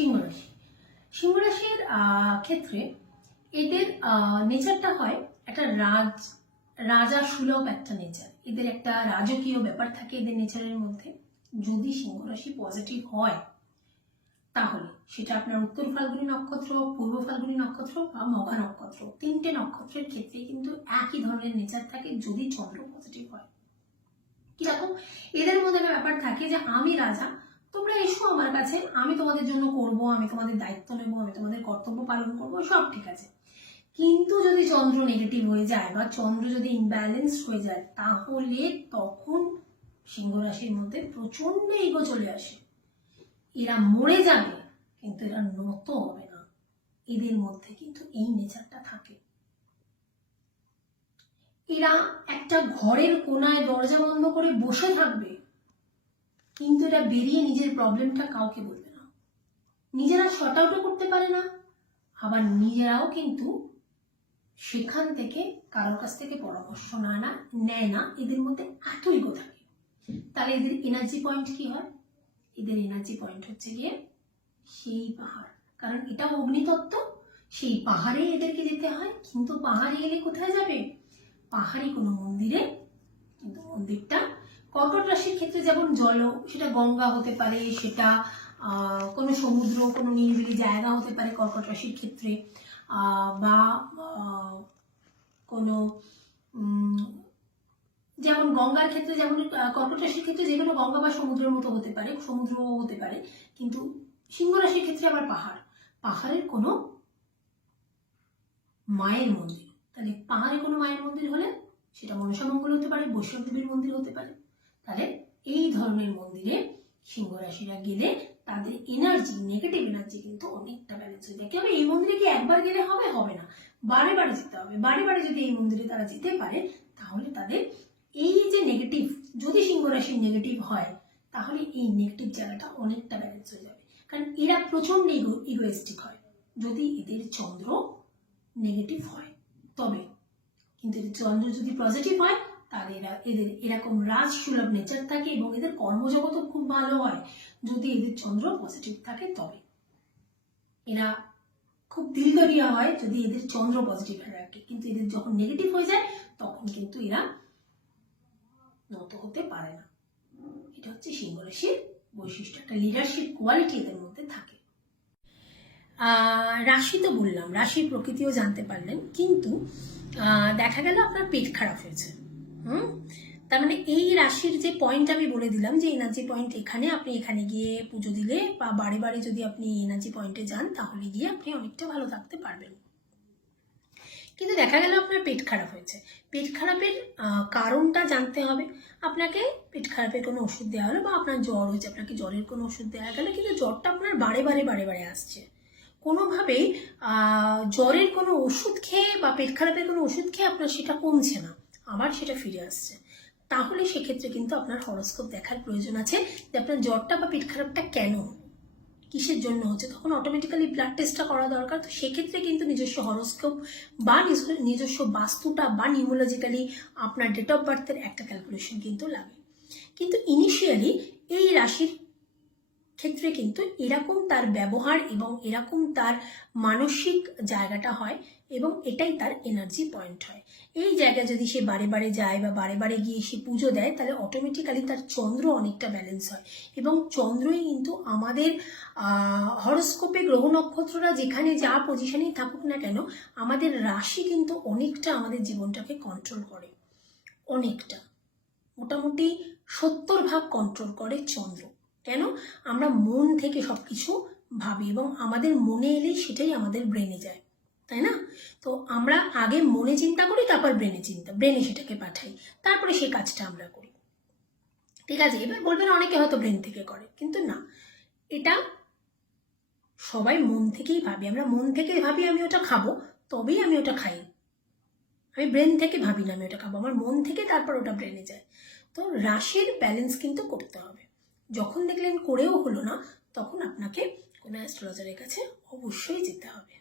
সিংহ রাশি। সিংহ রাশির ক্ষেত্রে এদের নেচারটা হয় একটা রাজা সুলভ একটা নেচার। এদের একটা রাজকীয় ব্যাপার থাকে এদের নেচারের মধ্যে। যদি সিংহ রাশি পজিটিভ হয় তাহলে সেটা আপনার উত্তর ফাল্গুনী নক্ষত্র, পূর্ব ফাল্গুনী নক্ষত্র বা মঘা নক্ষত্র, তিনটে নক্ষত্রের ক্ষেত্রে কিন্তু একই ধরনের নেচার থাকে যদি চন্দ্র পজিটিভ হয়। কিরকম? এদের মধ্যে একটা ব্যাপার থাকে যে আমি রাজা, তোমরা এসো আমার কাছে, আমি তোমাদের জন্য করব, আমি তোমাদের দায়িত্ব নেব, আমি তোমাদের কর্তব্য পালন করব, সব ঠিক আছে। কিন্তু যদি চন্দ্র নেগেটিভ হয়ে যায় বা চন্দ্র যদি ইমব্যালেন্স হয়ে যায় তাহলে তখন সিংহ রাশির মধ্যে প্রচন্ড ইগো চলে আসে। এরা মরে যাবে কিন্তু এরা নত হবে না। এদের মধ্যে কিন্তু এই নেচারটা থাকে। এরা একটা ঘরের কোনায় দরজা বন্ধ করে বসে থাকবে, কিন্তু এরা বেরিয়ে নিজের প্রবলেমটা কাউকে বলবে না। নিজেরা শর্ট আউটও করতে পারে না, আবার নিজেরাও কিন্তু সেখান থেকে কারোর কাছ থেকে পরামর্শ নেয় না। এদের মধ্যে এত ইগো থাকে। তাহলে এদের এনার্জি পয়েন্ট কি হয়? এদের এনার্জি পয়েন্ট হচ্ছে গিয়ে সেই পাহাড়। কারণ এটা অগ্নিতত্ত্ব, সেই পাহাড়ে এদেরকে যেতে হয়। কিন্তু পাহাড়ে গেলে কোথায় যাবে? পাহাড়ি কোনো মন্দিরে। কিন্তু মন্দিরটা কর্কট রাশির ক্ষেত্রে যেমন জল, সেটা গঙ্গা হতে পারে, সেটা কোনো সমুদ্র, কোনো নিরিবিলি জায়গা হতে পারে কর্কট রাশির ক্ষেত্রে, বা কোনো যেমন গঙ্গার ক্ষেত্রে, যেমন কর্কট রাশির ক্ষেত্রে যেগুলো গঙ্গা বা সমুদ্রের মতো হতে পারে, সমুদ্রও হতে পারে। কিন্তু সিংহ রাশির ক্ষেত্রে আবার পাহাড়ের কোনো মায়ের মন্দির। তাহলে পাহাড়ে কোনো মায়ের মন্দির হলে সেটা মনসা মঙ্গল হতে পারে, বৈষ্ণব দেবীর মন্দির হতে পারে। তাহলে এই ধরনের মন্দিরে সিংহ রাশিরা গেলে তাদের এনার্জি, নেগেটিভ এনার্জি কিন্তু অনেকটা ব্যালেন্স হয়ে যায়। কেবল এই মন্দিরে কি একবার গেলে হবে না, বারে বারে যেতে হবে। বারে বারে যদি এই মন্দিরে তারা যেতে পারে তাহলে তাদের এই যে নেগেটিভ, যদি সিংহ রাশির নেগেটিভ হয় তাহলে এই নেগেটিভ জায়গাটা অনেকটা ব্যালেন্স হয়ে যাবে। কারণ এরা প্রচন্ড ইগোয়েস্টিক হয় যদি এদের চন্দ্র নেগেটিভ হয় তবে। কিন্তু চন্দ্র যদি পজিটিভ হয় তাহলে এদের এরকম রাজ সুলভ নেচার থাকে এবং এদের কর্মজগত খুব ভালো হয় যদি এদের চন্দ্র পজিটিভ থাকে তবে। এরা খুব দিলদরিয়া হয় যদি এদের চন্দ্র পজিটিভ হয়ে থাকে। কিন্তু এদের যখন নেগেটিভ হয়ে যায় তখন কিন্তু এরা নত হতে পারে না। এটা হচ্ছে সিংহ রাশির বৈশিষ্ট্য। একটা লিডারশিপ কোয়ালিটি এদের মধ্যে থাকে। রাশি তো বললাম, রাশির প্রকৃতিও জানতে পারলেন। কিন্তু দেখা গেল আপনার পেট খারাপ হয়েছে। তার মানে এই রাশির যে পয়েন্ট আমি বলে দিলাম যে এনার্জি পয়েন্ট এখানে, আপনি এখানে গিয়ে পুজো দিলে বা বারে বারে যদি আপনি এনার্জি পয়েন্টে যান তাহলে গিয়ে আপনি অনেকটা ভালো থাকতে পারবেন। কিন্তু দেখা গেল আপনার পেট খারাপ হয়েছে। পেট খারাপের কারণটা জানতে হবে। আপনাকে পেট খারাপের কোনো ওষুধ দেওয়া হলো বা আপনার জ্বর হয়েছে, আপনাকে জ্বরের কোনো ওষুধ দেওয়া গেল, কিন্তু জ্বরটা আপনার বারে বারে আসছে। কোনোভাবেই জ্বরের কোনো ওষুধ খেয়ে বা পেট খারাপের কোনো ওষুধ খেয়ে আপনার সেটা কমছে না, আবার সেটা ফিরে আসছে। তাহলে সেক্ষেত্রে কিন্তু আপনার হরোস্কোপ দেখার প্রয়োজন আছে যে আপনার জ্বরটা বা পেট খারাপটা কেন, কিসের জন্য হচ্ছে। তখন অটোমেটিক্যালি ব্লাড টেস্টটা করা দরকার। তো সেক্ষেত্রে কিন্তু নিজস্ব হরোস্কোপ বা নিজস্ব বাস্তুটা বা নিউমোলজিক্যালি আপনার ডেট অফ বার্থের একটা ক্যালকুলেশন কিন্তু লাগে। কিন্তু ইনিশিয়ালি এই রাশির ক্ষেত্রে কিন্তু এরকম তার ব্যবহার এবং এরকম তার মানসিক জায়গাটা হয় এবং এটাই তার এনার্জি পয়েন্ট হয়। এই জায়গায় যদি সে বারে বারে যায় বা বারে বারে গিয়ে সে পুজো দেয় তাহলে অটোমেটিক্যালি তার চন্দ্র অনেকটা ব্যালেন্স হয়। এবং চন্দ্রই কিন্তু আমাদের হরোস্কোপে গ্রহ নক্ষত্ররা যেখানে যা পজিশনেই থাকুক না কেন, আমাদের রাশি কিন্তু অনেকটা আমাদের জীবনটাকে কন্ট্রোল করে। অনেকটা, মোটামুটি 70% কন্ট্রোল করে চন্দ্র। কেন? আমরা মন থেকে সবকিছু ভাবি এবং আমাদের মনে এলেই সেটাই আমাদের ব্রেনে যায়, তাই না? তো আমরা আগে মনে চিন্তা করি, তারপর ব্রেনে সেটাকে পাঠাই, তারপরে সেই কাজটা আমরা করি। ঠিক আছে? এবার বলবেন অনেকে হয়তো ব্রেন থেকে করে, কিন্তু না, এটা সবাই মন থেকেই ভাবি। আমরা মন থেকে ভাবি আমি ওটা খাবো, তবেই আমি ওটা খাই। আমি ব্রেন থেকে ভাবি না আমি ওটা খাবো, আমার মন থেকে তারপর ওটা ব্রেনে যায়। তো রাশির ব্যালেন্স কিন্তু করতে হবে। যখন দেখলেন করেও হলো না, তখন আপনাকে কোনো অ্যাস্ট্রোলজারের কাছে অবশ্যই যেতে হবে।